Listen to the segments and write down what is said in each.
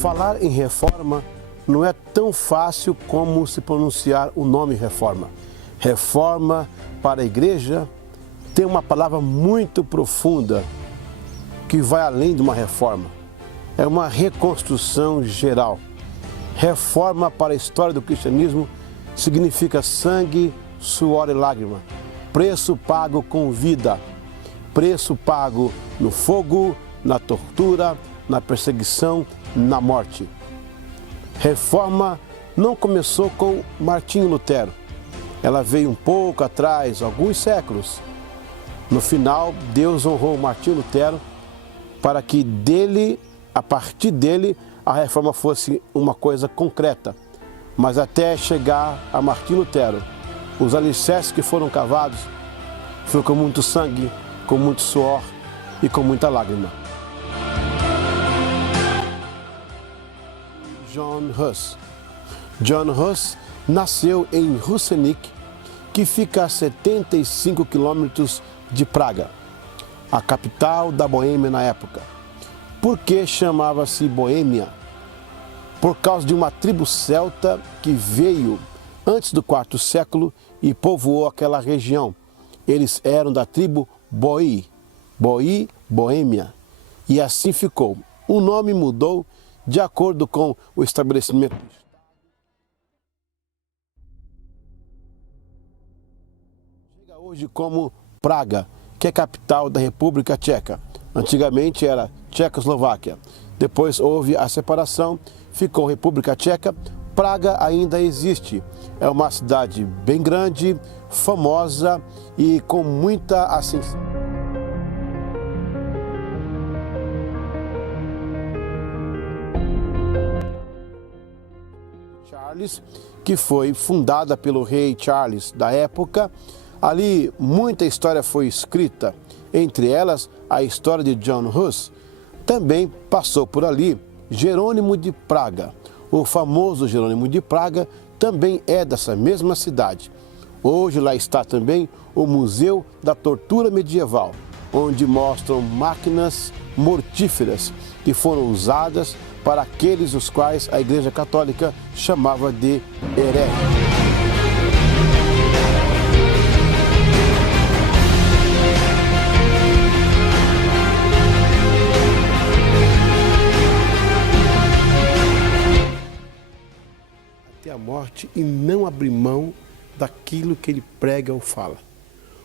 Falar em reforma não é tão fácil como se pronunciar o nome reforma. Reforma para a igreja tem uma palavra muito profunda que vai além de uma reforma. É uma reconstrução geral. Reforma para a história do cristianismo significa sangue, suor e lágrima. Preço pago com vida. Preço pago no fogo, na tortura, na perseguição, na morte. Reforma não começou com Martinho Lutero. Ela veio um pouco atrás, alguns séculos. No final, Deus honrou Martinho Lutero para que a partir dele, a reforma fosse uma coisa concreta. Mas até chegar a Martinho Lutero, os alicerces que foram cavados foi com muito sangue, com muito suor e com muita lágrima. John Hus. John Hus nasceu em Husinec, que fica a 75 quilômetros de Praga, a capital da Boêmia na época. Por que chamava-se Boêmia? Por causa de uma tribo celta que veio antes do quarto século e povoou aquela região. Eles eram da tribo Boí, Boêmia, e assim ficou. O nome mudou de acordo com o estabelecimento. Chega hoje como Praga, que é capital da República Tcheca. Antigamente era Tchecoslováquia. Depois houve a separação, ficou República Tcheca. Praga ainda existe. É uma cidade bem grande, famosa e com muita ascensão. Charles, que foi fundada pelo rei Charles da época. Ali muita história foi escrita, entre elas a história de John Hus. Também passou por ali Jerônimo de Praga. O famoso Jerônimo de Praga também é dessa mesma cidade. Hoje lá está também o Museu da Tortura Medieval, onde mostram máquinas mortíferas que foram usadas para aqueles os quais a Igreja Católica chamava de hereges. Até a morte e não abrir mão daquilo que ele prega ou fala.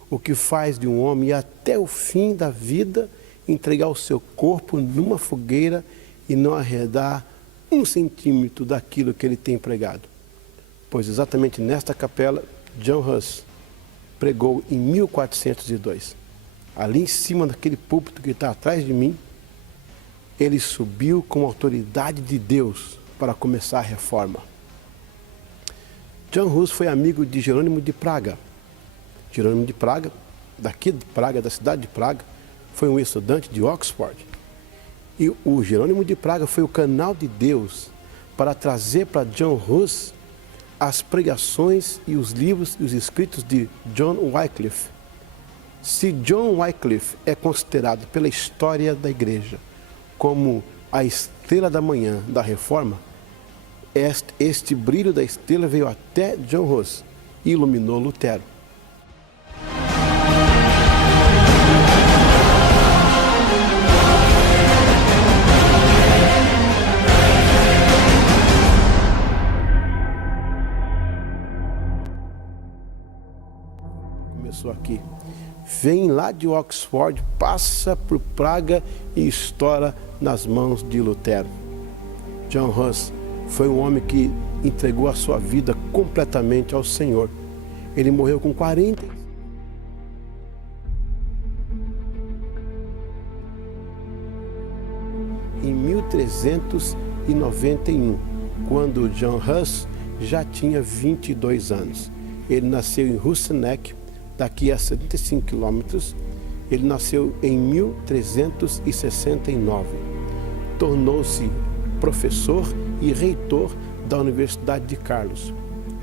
O que faz de um homem até o fim da vida entregar o seu corpo numa fogueira e não arredar 1 centímetro daquilo que ele tem pregado. Pois exatamente nesta capela, John Hus pregou em 1402. Ali em cima daquele púlpito que está atrás de mim, ele subiu com a autoridade de Deus para começar a reforma. John Hus foi amigo de Jerônimo de Praga. Jerônimo de Praga, daqui de Praga, da cidade de Praga, foi um estudante de Oxford. E o Jerônimo de Praga foi o canal de Deus para trazer para John Hus as pregações e os livros e os escritos de John Wycliffe. Se John Wycliffe é considerado pela história da igreja como a estrela da manhã da reforma, este brilho da estrela veio até John Hus e iluminou Lutero. Começou aqui. Vem lá de Oxford, passa por Praga e estoura nas mãos de Lutero. John Hus foi um homem que entregou a sua vida completamente ao Senhor. Ele morreu com 40. Em 1391, quando John Hus já tinha 22 anos. Ele nasceu em Husinec, daqui a 75 quilômetros. Ele nasceu em 1369. Tornou-se professor e reitor da Universidade de Carlos.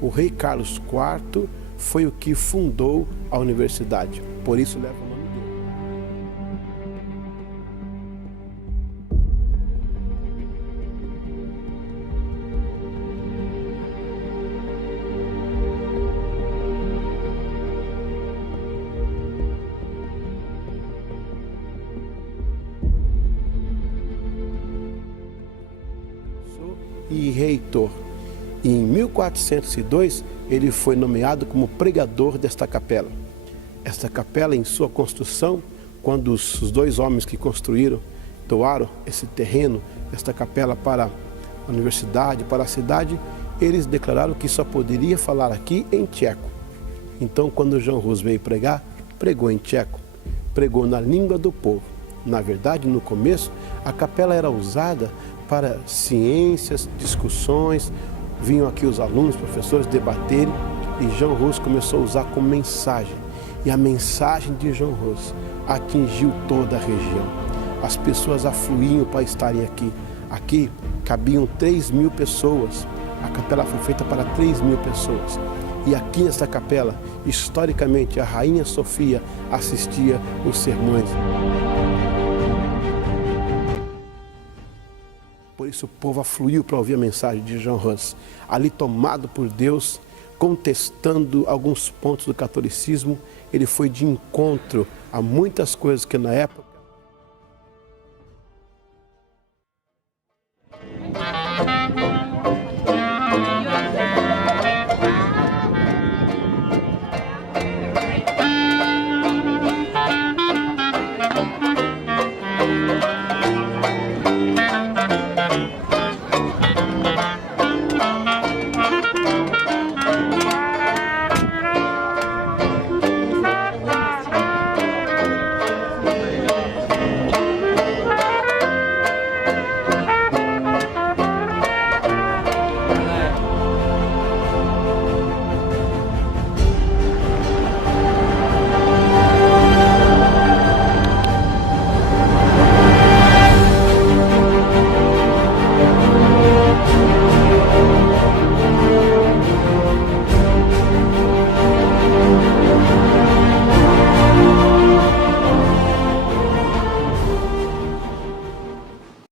O rei Carlos IV foi o que fundou a universidade, por isso leva o nome dele. e reitor. E em 1402 ele foi nomeado como pregador desta capela. Esta capela, em sua construção, quando os dois homens que construíram, doaram esse terreno, esta capela para a universidade, para a cidade, eles declararam que só poderia falar aqui em tcheco. Então, quando John Hus veio pregar, pregou em tcheco, pregou na língua do povo. Na verdade, no começo, a capela era usada para ciências, discussões, vinham aqui os alunos, professores debaterem, e John Hus começou a usar como mensagem. E a mensagem de John Hus atingiu toda a região. As pessoas afluíam para estarem aqui. Aqui cabiam 3.000 pessoas. A capela foi feita para 3.000 pessoas. E aqui nesta capela, historicamente, a Rainha Sofia assistia os sermões. Por isso o povo afluiu para ouvir a mensagem de John Hus. Ali tomado por Deus, contestando alguns pontos do catolicismo, ele foi de encontro a muitas coisas que na época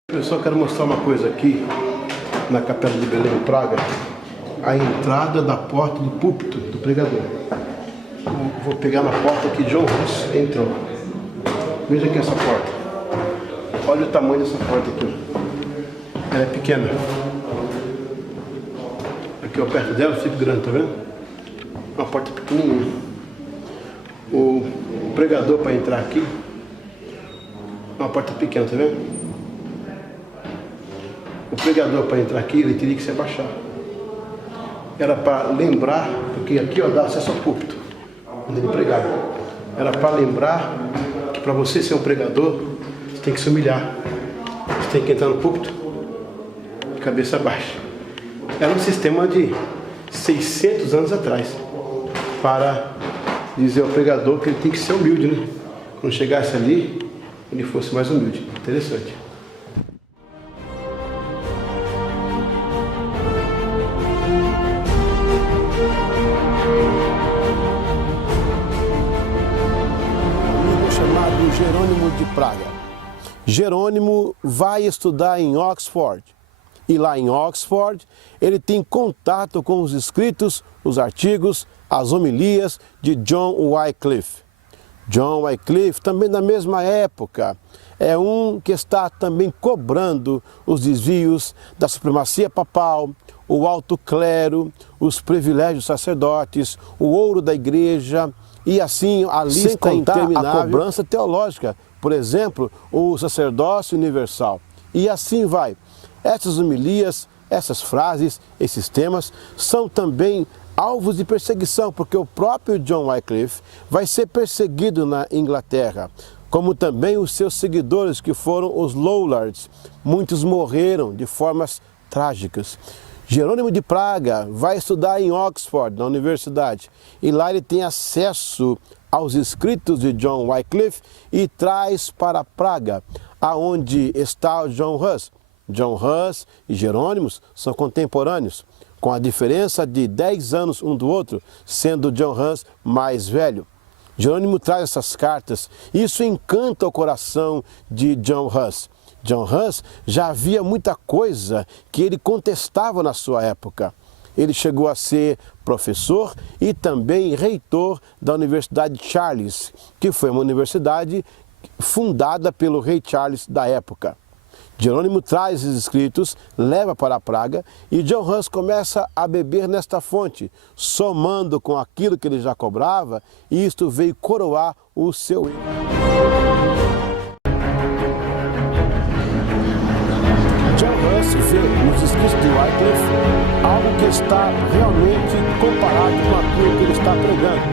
eu só quero mostrar uma coisa aqui, na Capela de Belém, em Praga, a entrada da porta do púlpito do pregador. Vou pegar na porta que John Hus entrou. Veja aqui essa porta. Olha o tamanho dessa porta aqui. Ela é pequena. Aqui ó, perto dela fica grande, tá vendo? Uma porta pequenininha. O pregador para entrar aqui, uma porta pequena, tá vendo? O pregador para entrar aqui, ele teria que se abaixar. Era para lembrar, porque aqui ó, dá acesso ao púlpito, onde ele pregava. Era para lembrar que para você ser um pregador, você tem que se humilhar. Você tem que entrar no púlpito, cabeça baixa. Era um sistema de 600 anos atrás, para dizer ao pregador que ele tem que ser humilde, né? Quando chegasse ali, ele fosse mais humilde. Interessante. Chamado Jerônimo de Praga. Jerônimo vai estudar em Oxford. E lá em Oxford, ele tem contato com os escritos, os artigos, as homilias de John Wycliffe. John Wycliffe, também na mesma época, é um que está também cobrando os desvios da supremacia papal, o alto clero, os privilégios sacerdotes, o ouro da igreja, e assim a lista interminável, a cobrança teológica, por exemplo, o sacerdócio universal. E assim vai. Essas homilias, essas frases, esses temas são também alvos de perseguição, porque o próprio John Wycliffe vai ser perseguido na Inglaterra, como também os seus seguidores, que foram os Lollards. Muitos morreram de formas trágicas. Jerônimo de Praga vai estudar em Oxford, na universidade, e lá ele tem acesso aos escritos de John Wycliffe e traz para Praga, aonde está o John Hus. John Hus e Jerônimos são contemporâneos, com a diferença de 10 anos um do outro, sendo John Hus mais velho. Jerônimo traz essas cartas, e isso encanta o coração de John Hus. John Hus já havia muita coisa que ele contestava na sua época. Ele chegou a ser professor e também reitor da Universidade de Charles, que foi uma universidade fundada pelo rei Charles da época. Jerônimo traz esses escritos, leva para a Praga e John Huss começa a beber nesta fonte, somando com aquilo que ele já cobrava, e isto veio coroar o seu erro. John Huss vê nos escritos de Wycliffe algo que está realmente comparado com aquilo que ele está pregando.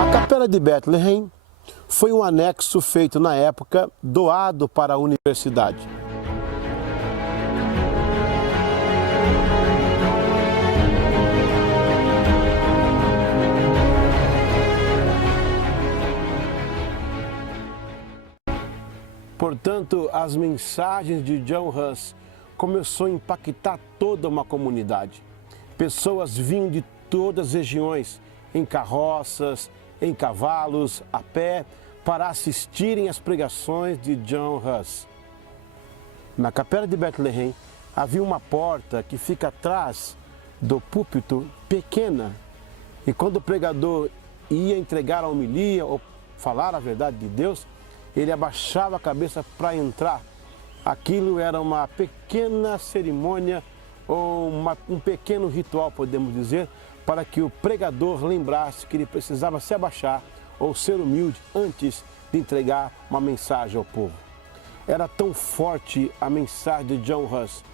A Capela de Bethlehem foi um anexo feito na época, doado para a universidade. Portanto, as mensagens de John Huss começou a impactar toda uma comunidade. Pessoas vinham de todas as regiões, em carroças, em cavalos, a pé, para assistirem às pregações de John Huss. Na Capela de Bethlehem havia uma porta que fica atrás do púlpito, pequena, e quando o pregador ia entregar a homilia ou falar a verdade de Deus, ele abaixava a cabeça para entrar. Aquilo era uma pequena cerimônia ou um pequeno ritual, podemos dizer, para que o pregador lembrasse que ele precisava se abaixar ou ser humilde antes de entregar uma mensagem ao povo. Era tão forte a mensagem de John Huss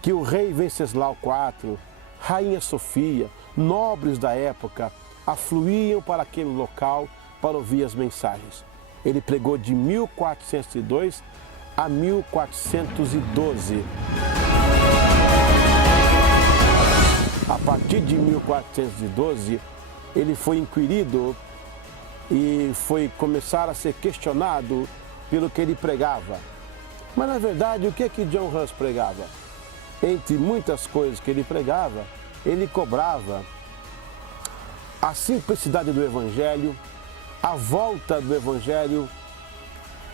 que o rei Venceslau IV, rainha Sofia, nobres da época, afluíam para aquele local para ouvir as mensagens. Ele pregou de 1402 a 1412. A partir de 1412, ele foi inquirido e foi começar a ser questionado pelo que ele pregava. Mas, na verdade, o que John Huss pregava? Entre muitas coisas que ele pregava, ele cobrava a simplicidade do Evangelho, a volta do Evangelho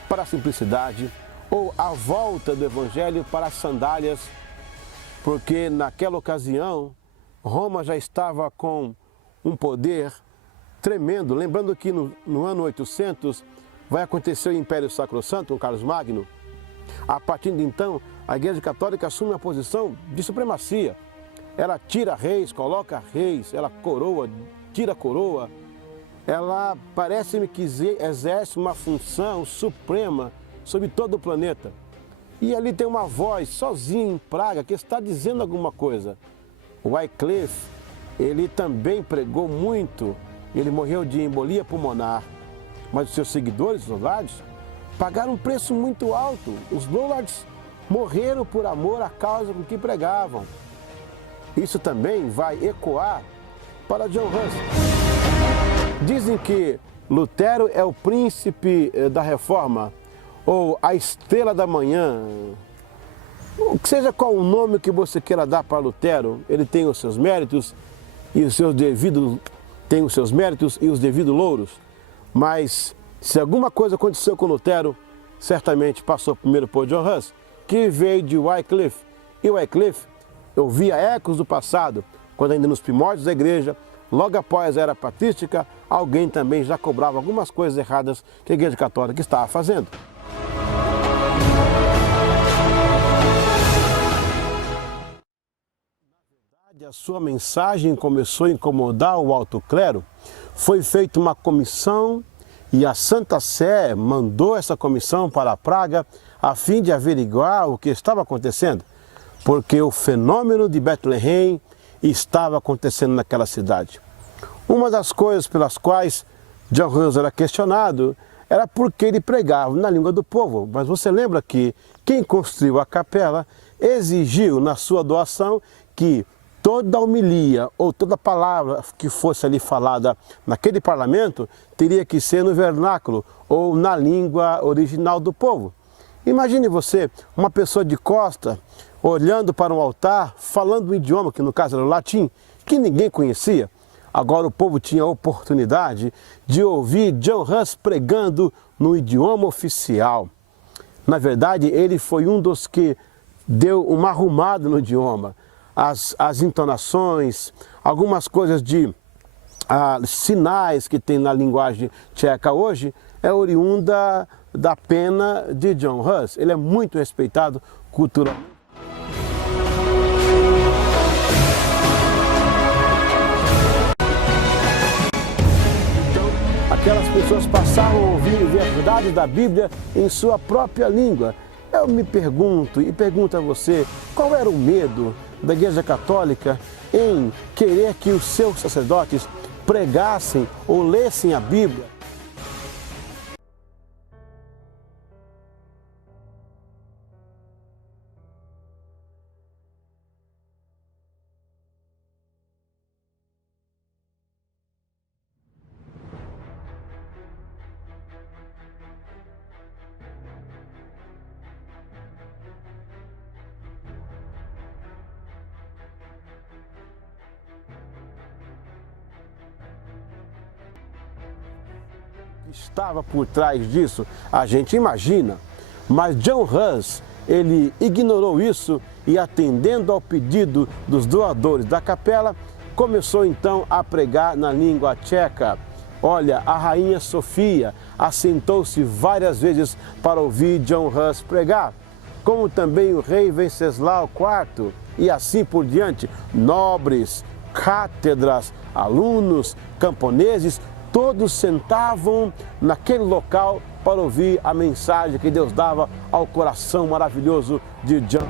para a simplicidade, ou a volta do Evangelho para as sandálias, porque naquela ocasião Roma já estava com um poder tremendo. Lembrando que no ano 800 vai acontecer o Império Sacrosanto, com Carlos Magno. A partir de então, a Igreja Católica assume uma posição de supremacia. Ela tira reis, coloca reis, ela coroa, tira coroa. Ela parece-me que exerce uma função suprema sobre todo o planeta. E ali tem uma voz sozinha em Praga que está dizendo alguma coisa. Wycliffe, ele também pregou muito. Ele morreu de embolia pulmonar, mas os seus seguidores, os lollards, pagaram um preço muito alto. Os lollards morreram por amor à causa com que pregavam. Isso também vai ecoar para John Huss. Dizem que Lutero é o príncipe da Reforma, ou a estrela da manhã. Seja qual o nome que você queira dar para Lutero, ele tem os seus méritos e os seus devidos louros. Mas se alguma coisa aconteceu com Lutero, certamente passou primeiro por John Huss, que veio de Wycliffe. E Wycliffe ouvia ecos do passado, quando ainda nos primórdios da igreja, logo após a era patrística, alguém também já cobrava algumas coisas erradas que a Igreja Católica estava fazendo. A sua mensagem começou a incomodar o alto clero, foi feita uma comissão e a Santa Sé mandou essa comissão para Praga a fim de averiguar o que estava acontecendo, porque o fenômeno de Bethlehem estava acontecendo naquela cidade. Uma das coisas pelas quais John Huss era questionado era porque ele pregava na língua do povo, mas você lembra que quem construiu a capela exigiu na sua doação que toda homilia ou toda palavra que fosse ali falada naquele parlamento teria que ser no vernáculo ou na língua original do povo. Imagine você, uma pessoa de costa, olhando para um altar, falando um idioma, que no caso era o latim, que ninguém conhecia. Agora o povo tinha a oportunidade de ouvir John Huss pregando no idioma oficial. Na verdade, ele foi um dos que deu uma arrumada no idioma. As entonações, algumas coisas de sinais que tem na linguagem tcheca hoje, é oriunda da pena de John Hus. Ele é muito respeitado culturalmente. Então, aquelas pessoas passavam a ouvir verdades da Bíblia em sua própria língua. Eu me pergunto e pergunto a você, qual era o medo da Igreja Católica em querer que os seus sacerdotes pregassem ou lessem a Bíblia? Estava por trás disso, a gente imagina, mas John Hus, ele ignorou isso e, atendendo ao pedido dos doadores da capela, começou então a pregar na língua tcheca. Olha, a rainha Sofia assentou-se várias vezes para ouvir John Hus pregar, como também o rei Venceslau IV e assim por diante, nobres, cátedras, alunos, camponeses, todos sentavam naquele local para ouvir a mensagem que Deus dava ao coração maravilhoso de John.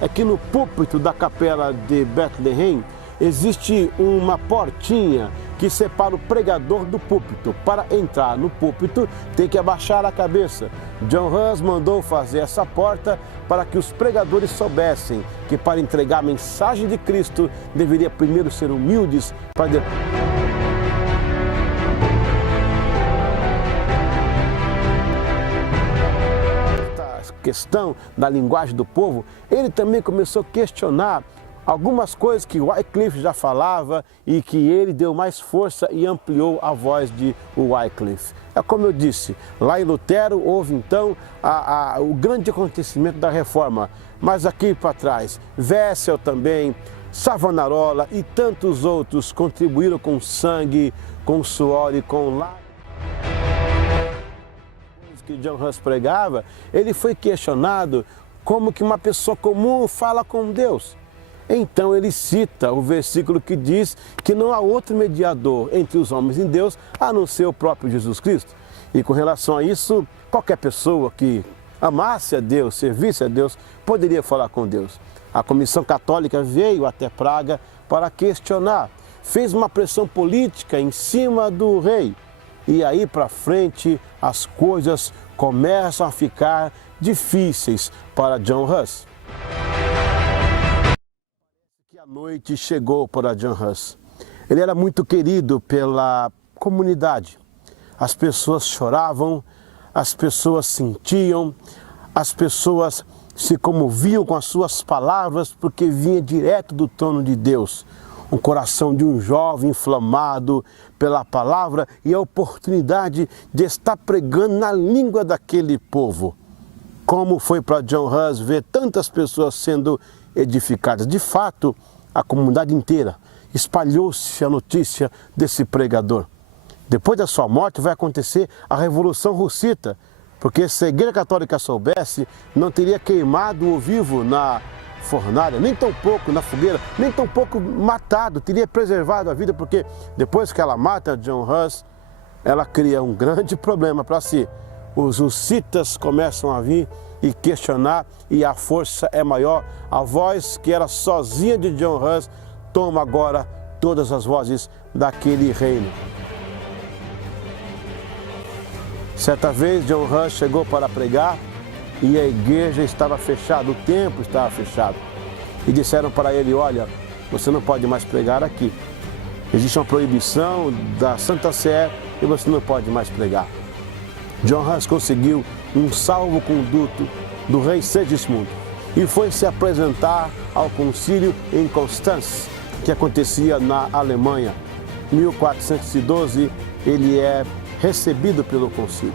É que no púlpito da capela de Bethlehem existe uma portinha que separa o pregador do púlpito. Para entrar no púlpito tem que abaixar a cabeça. John Hus mandou fazer essa porta para que os pregadores soubessem que para entregar a mensagem de Cristo deveria primeiro ser humildes para depois. Essa questão da linguagem do povo, ele também começou a questionar algumas coisas que Wycliffe já falava e que ele deu mais força e ampliou a voz de Wycliffe. É como eu disse, lá em Lutero houve então o grande acontecimento da Reforma, mas aqui para trás, Wessel também, Savonarola e tantos outros contribuíram com sangue, com suor e com lágrimas. Que John Hus pregava, ele foi questionado como que uma pessoa comum fala com Deus. Então ele cita o versículo que diz que não há outro mediador entre os homens e Deus a não ser o próprio Jesus Cristo. E com relação a isso, qualquer pessoa que amasse a Deus, servisse a Deus, poderia falar com Deus. A Comissão Católica veio até Praga para questionar, fez uma pressão política em cima do rei. E aí para frente as coisas começam a ficar difíceis para John Hus. A noite chegou para John Hus. Ele era muito querido pela comunidade. As pessoas choravam, as pessoas sentiam, as pessoas se comoviam com as suas palavras porque vinha direto do trono de Deus. O coração de um jovem inflamado pela palavra e a oportunidade de estar pregando na língua daquele povo. Como foi para John Hus ver tantas pessoas sendo edificadas? De fato, a comunidade inteira espalhou-se a notícia desse pregador. Depois da sua morte vai acontecer a Revolução Russita, porque se a Igreja Católica soubesse, não teria queimado o vivo na fornalha, nem tão pouco na fogueira, nem tão pouco matado, teria preservado a vida, porque depois que ela mata John Hus, ela cria um grande problema para si. Os hussitas começam a vir e questionar, e a força é maior. A voz que era sozinha de John Hus toma agora todas as vozes daquele reino. Certa vez John Hus chegou para pregar e a igreja estava fechada, o templo estava fechado. E disseram para ele, olha, você não pode mais pregar aqui. Existe uma proibição da Santa Sé e você não pode mais pregar. John Hus conseguiu um salvo-conduto do rei Segismundo e foi se apresentar ao concílio em Constance, que acontecia na Alemanha. Em 1412, ele é recebido pelo concílio.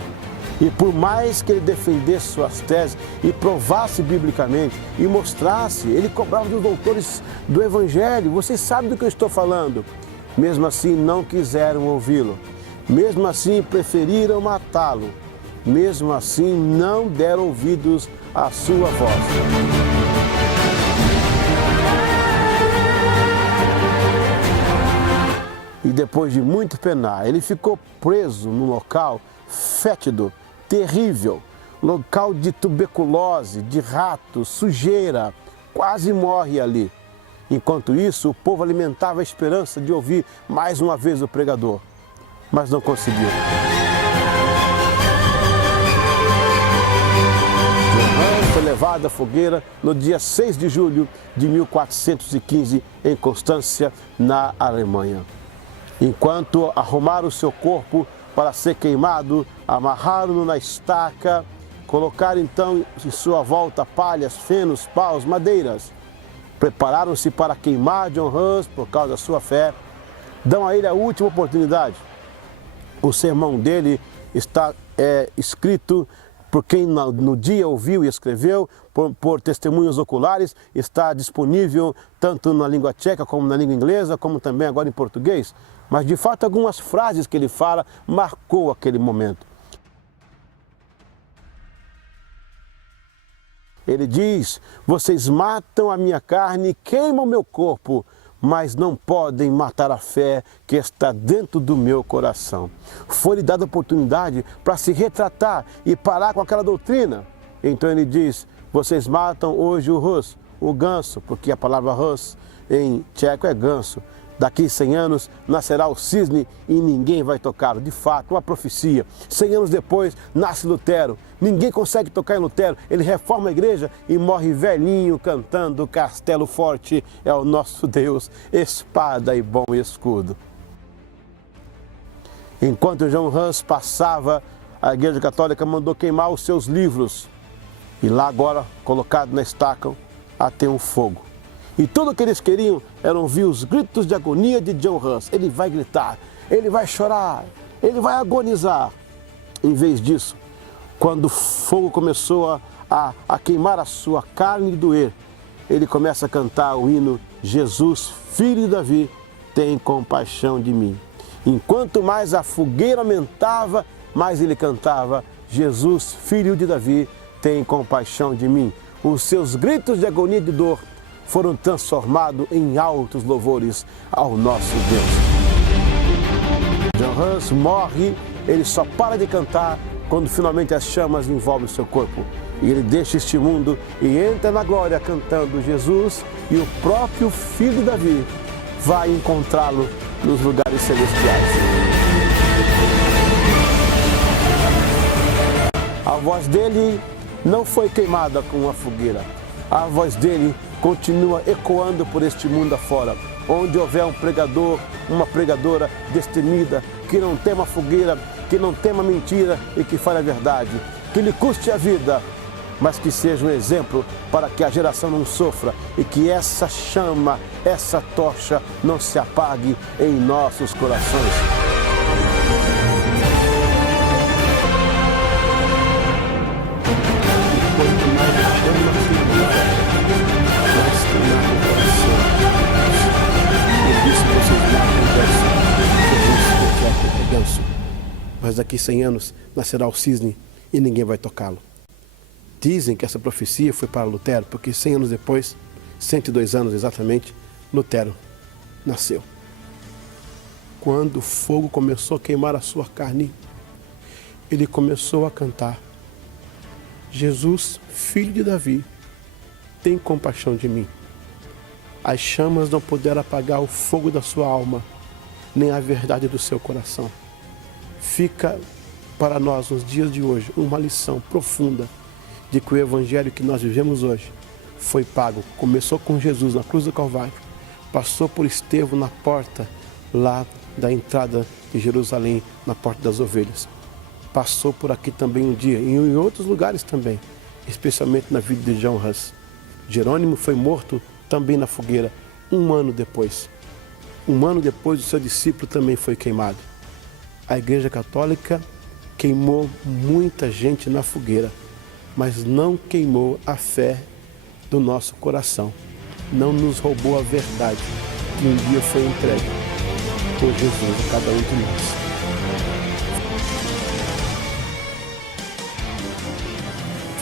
E por mais que ele defendesse suas teses e provasse biblicamente e mostrasse, ele cobrava dos doutores do Evangelho, vocês sabem do que eu estou falando. Mesmo assim, não quiseram ouvi-lo. Mesmo assim, preferiram matá-lo. Mesmo assim, não deram ouvidos à sua voz. E depois de muito penar, ele ficou preso num local fétido, terrível, local de tuberculose, de ratos, sujeira, quase morre ali. Enquanto isso, o povo alimentava a esperança de ouvir mais uma vez o pregador, mas não conseguiu. John Hus foi levado à fogueira no dia 6 de julho de 1415 em Constância, na Alemanha. Enquanto arrumaram o seu corpo para ser queimado, amarraram-no na estaca, colocaram então em sua volta palhas, fenos, paus, madeiras. Prepararam-se para queimar John Hus por causa da sua fé. Dão a ele a última oportunidade. O sermão dele está escrito por quem no dia ouviu e escreveu, por testemunhos oculares, está disponível tanto na língua tcheca como na língua inglesa, como também agora em português. Mas de fato algumas frases que ele fala marcou aquele momento. Ele diz: vocês matam a minha carne e queimam o meu corpo, mas não podem matar a fé que está dentro do meu coração. Foi-lhe dada a oportunidade para se retratar e parar com aquela doutrina. Então ele diz: vocês matam hoje o Hus, o ganso, porque a palavra Hus em tcheco é ganso. Daqui 100 anos nascerá o cisne e ninguém vai tocá-lo. De fato, uma profecia. 100 anos depois nasce Lutero. Ninguém consegue tocar em Lutero. Ele reforma a igreja e morre velhinho cantando: castelo forte é o nosso Deus, espada e bom escudo. Enquanto John Hus passava, a Igreja Católica mandou queimar os seus livros. E lá agora, colocado na estaca, até um fogo. E tudo o que eles queriam era ouvir os gritos de agonia de John Hus. Ele vai gritar, ele vai chorar, ele vai agonizar. Em vez disso, quando o fogo começou a queimar a sua carne e doer, ele começa a cantar o hino: Jesus, filho de Davi, tem compaixão de mim. Enquanto mais a fogueira aumentava, mais ele cantava: Jesus, filho de Davi, tem compaixão de mim. Os seus gritos de agonia e de dor foram transformados em altos louvores ao nosso Deus. John Hus morre, ele só para de cantar quando finalmente as chamas envolvem o seu corpo. E ele deixa este mundo e entra na glória cantando Jesus, e o próprio filho de Davi vai encontrá-lo nos lugares celestiais. A voz dele não foi queimada com uma fogueira. A voz dele continua ecoando por este mundo afora. Onde houver um pregador, uma pregadora destemida, que não tema fogueira, que não tema mentira e que fale a verdade, que lhe custe a vida, mas que seja um exemplo para que a geração não sofra e que essa chama, essa tocha não se apague em nossos corações. Mas daqui 100 anos nascerá o cisne e ninguém vai tocá-lo. Dizem que essa profecia foi para Lutero, porque 100 anos depois, 102 anos exatamente, Lutero nasceu. Quando o fogo começou a queimar a sua carne, ele começou a cantar: Jesus, filho de Davi, tem compaixão de mim. As chamas não puderam apagar o fogo da sua alma, nem a verdade do seu coração. Fica para nós, nos dias de hoje, uma lição profunda de que o evangelho que nós vivemos hoje foi pago. Começou com Jesus na cruz do Calvário, passou por Estevão na porta lá da entrada de Jerusalém, na porta das ovelhas. Passou por aqui também um dia, e em outros lugares também, especialmente na vida de John Hus. Jerônimo foi morto também na fogueira, 1 ano depois. 1 ano depois, o seu discípulo também foi queimado. A Igreja Católica queimou muita gente na fogueira, mas não queimou a fé do nosso coração. Não nos roubou a verdade que um dia foi entregue por Jesus a cada um de nós.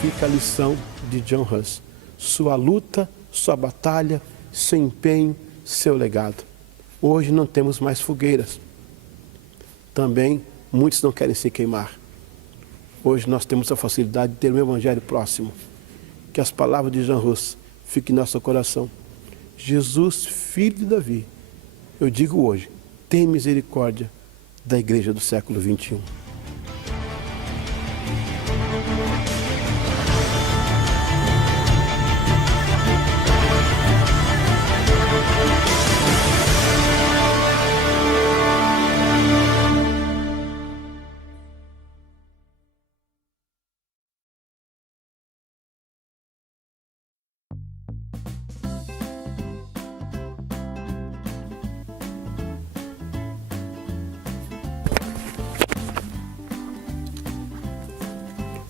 fica a lição de John Hus. Sua luta, sua batalha, seu empenho, seu legado. Hoje não temos mais fogueiras. Também muitos não querem se queimar. Hoje nós temos a facilidade de ter um evangelho próximo. Que as palavras de John Hus fiquem em nosso coração. Jesus, filho de Davi, eu digo hoje, tem misericórdia da igreja do século 21.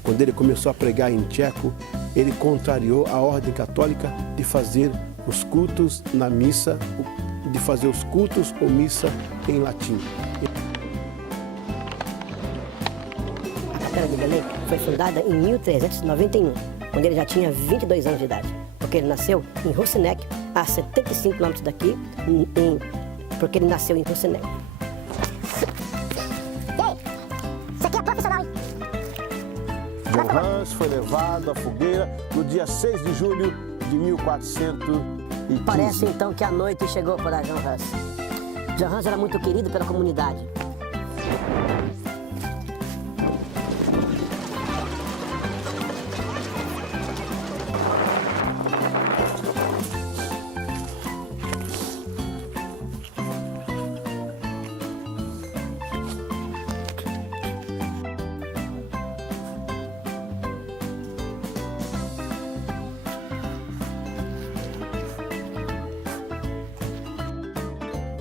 Quando ele começou a pregar em tcheco, ele contrariou a ordem católica de fazer os cultos na missa, de fazer os cultos ou missa em latim. A Capela de Belém foi fundada em 1391, quando ele já tinha 22 anos de idade, porque ele nasceu em Rocinec, a 75 quilômetros daqui, porque ele nasceu em Rocinec. Isso aqui é profissional, hein? John Hus foi levado à fogueira no dia 6 de julho de 1415. Parece então que a noite chegou para John Hus. John Hus era muito querido pela comunidade.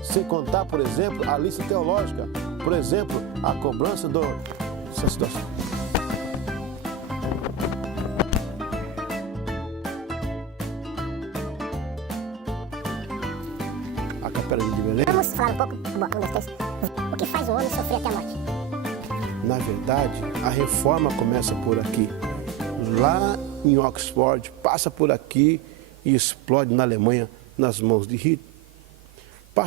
Sem contar, por exemplo, a lista teológica. Por exemplo, a cobrança do sacerdócio. A Capela de Belém. Vamos falar um pouco, o que faz o homem sofrer até a morte. Na verdade, a reforma começa por aqui. Lá em Oxford, passa por aqui e explode na Alemanha nas mãos de Hitler.